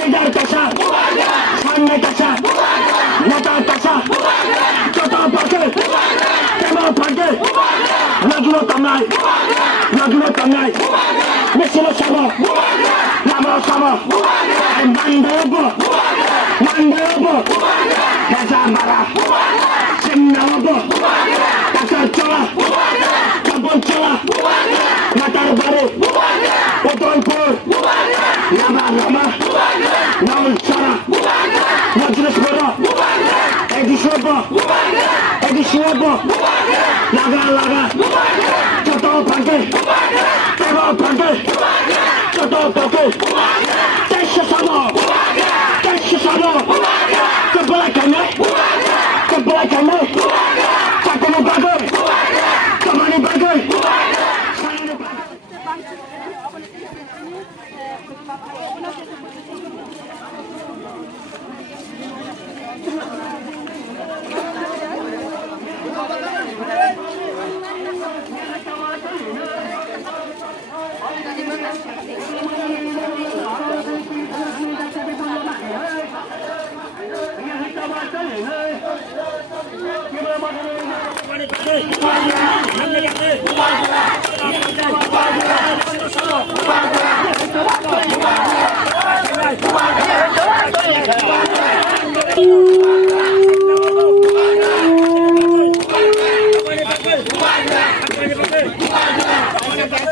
Leader কাছা সামনে কাছা নেতা কাছা যত পাকে কেমন থাকে লাগলো কামড়াই মিছিল সব নাম সব মানবে ভেজা মারা চিন্না হব টাকার চলা কাপড় চলা নেতার বাড়ি উদয়পুর রামা নাউল ছাড়া মজলিস বড় এদিশে হব লাগা যত ফাঁকে কেমন ফাঁকে যত ফাঁকে দেশে সব কবলা কেনে কাকনে বাগর কামানি বাগর Hey!